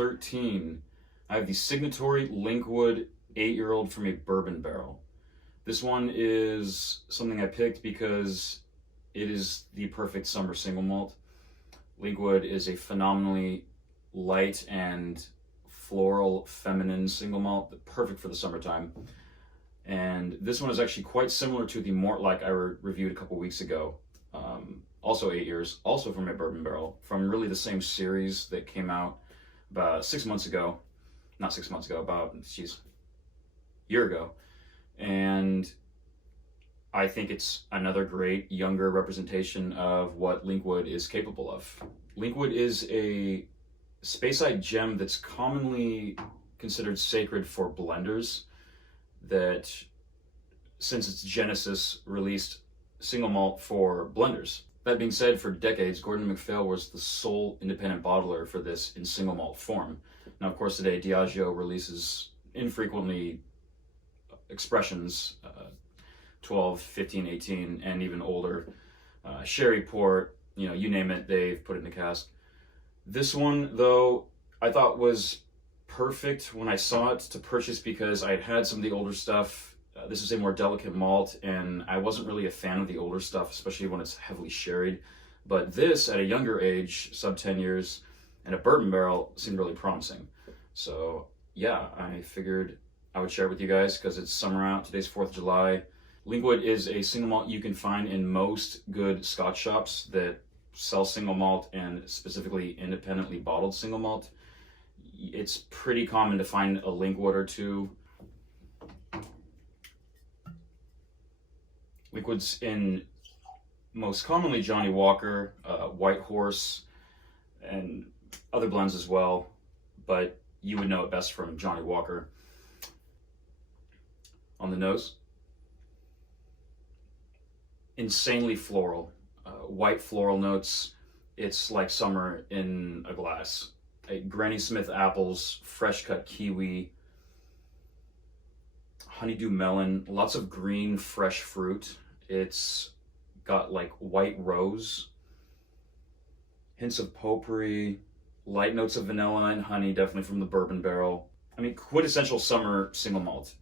13, I have the Signatory Linkwood 8-year-old from a bourbon barrel. This one is something I picked because it is the perfect summer single malt. Linkwood is a phenomenally light and floral, feminine single malt, perfect for the summertime. And this one is actually quite similar to the Mortlach I reviewed a couple weeks ago. Also 8 years, also from a bourbon barrel, from really the same series that came out about 6 months ago. Not 6 months ago, about, a year ago. And I think it's another great younger representation of what Linkwood is capable of. Linkwood is a Speyside gem that's commonly considered sacred for blenders, that since its genesis released single malt for blenders. That being said, for decades, Gordon MacPhail was the sole independent bottler for this in single malt form. Now, of course, today Diageo releases infrequently expressions, 12, 15, 18, and even older. Sherry, port, you name it, they've put it in the cask. This one, though, I thought was perfect when I saw it to purchase because I had some of the older stuff. This is a more delicate malt, and I wasn't really a fan of the older stuff, especially when it's heavily sherried. But this, at a younger age, sub 10 years, and a bourbon barrel, seemed really promising. So, yeah, I figured I would share it with you guys because it's summer out. Today's 4th of July. Linkwood is a single malt you can find in most good Scotch shops that sell single malt and specifically independently bottled single malt. It's pretty common to find a Linkwood or two. Linkwood's in most commonly Johnny Walker, White Horse, and other blends as well, but you would know it best from Johnny Walker. On the nose, insanely floral, white floral notes. It's like summer in a glass. Granny Smith apples, fresh cut kiwi, honeydew melon, lots of green fresh fruit. It's got like white rose, hints of potpourri, light notes of vanilla and honey, definitely from the bourbon barrel. I mean, quintessential summer single malt.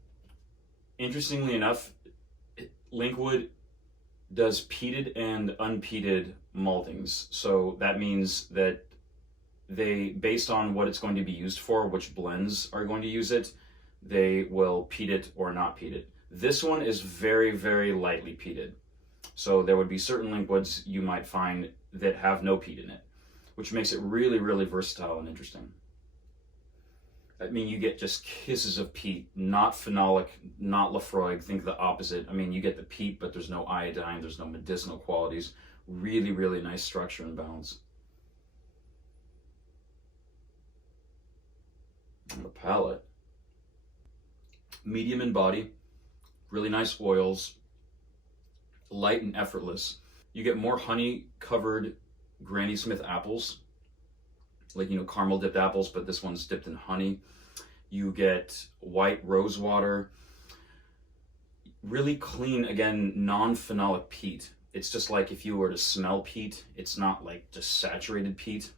Interestingly enough, Linkwood does peated and unpeated maltings. So that means that they, based on what it's going to be used for, which blends are going to use it, they will peat it or not peat it. This one is very, very lightly peated. So there would be certain Linkwoods you might find that have no peat in it, which makes it really, really versatile and interesting. I mean, you get just kisses of peat, not phenolic, not Lafroig, think the opposite. I mean, you get the peat, but there's no iodine, there's no medicinal qualities. Really, really nice structure and balance. And the palate. Medium in body, really nice oils, light and effortless. You get more honey-covered Granny Smith apples, like, caramel dipped apples, but this one's dipped in honey. You get white rose water, really clean, again, non-phenolic peat. It's just like if you were to smell peat, it's not like just saturated peat,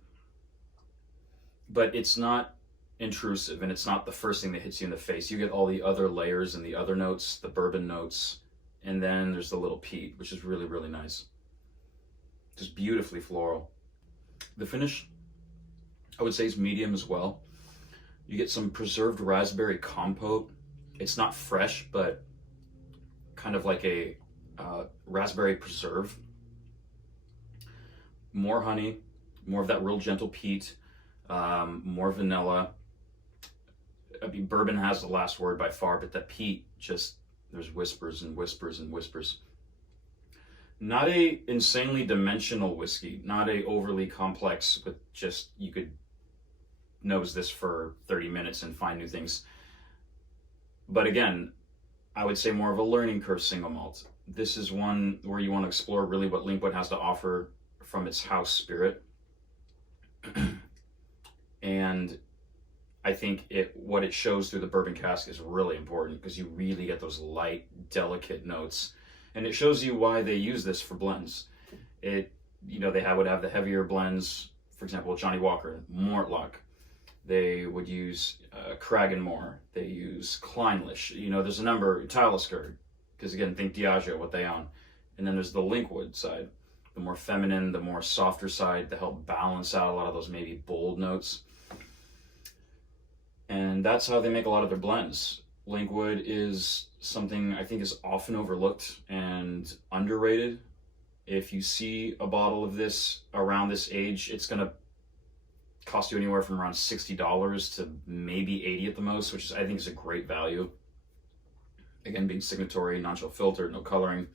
but it's not intrusive, and it's not the first thing that hits you in the face. You get all the other layers and the other notes, the bourbon notes, and then there's the little peat, which is really, really nice. Just beautifully floral. The finish, I would say, is medium as well. You get some preserved raspberry compote. It's not fresh, but kind of like a raspberry preserve. More honey, more of that real gentle peat, more vanilla. I mean, bourbon has the last word by far, but that peat, just, there's whispers and whispers and whispers. Not a insanely dimensional whiskey, not a overly complex, but just, you could nose this for 30 minutes and find new things. But again, I would say more of a learning curve single malt. This is one where you want to explore really what Linkwood has to offer from its house spirit. And I think what it shows through the bourbon cask is really important because you really get those light, delicate notes. And it shows you why they use this for blends. They would have the heavier blends, for example, Johnny Walker, Mortlach. They would use Cragganmore. They use Kleinlich. You know, there's a number, Talisker, because again, think Diageo, what they own. And then there's the Linkwood side, the more feminine, the more softer side to help balance out a lot of those maybe bold notes. And that's how they make a lot of their blends. Linkwood is something I think is often overlooked and underrated. If you see a bottle of this around this age, it's going to cost you anywhere from around $60 to maybe $80 at the most, which is, I think, is a great value. Again, being Signatory, non-chill filtered, no coloring.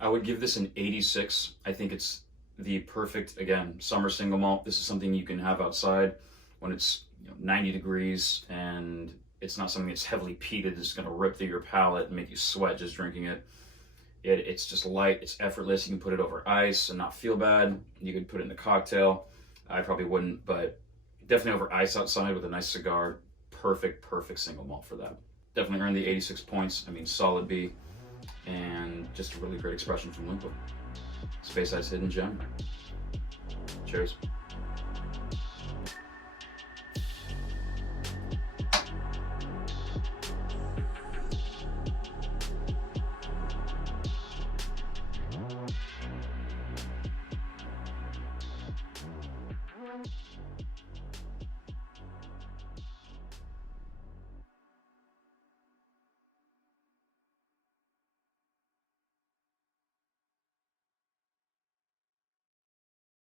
I would give this an 86. I think it's the perfect, again, summer single malt. This is something you can have outside when it's 90 degrees and it's not something that's heavily peated, that's going to rip through your palate and make you sweat just drinking it. It's just light, it's effortless. You can put it over ice and not feel bad. You could put it in a cocktail. I probably wouldn't, but definitely over ice outside with a nice cigar. Perfect single malt for that. Definitely earned the 86 points. I mean, solid B. And just a really great expression from Linkwood. Space Ice Hidden Gem. Cheers.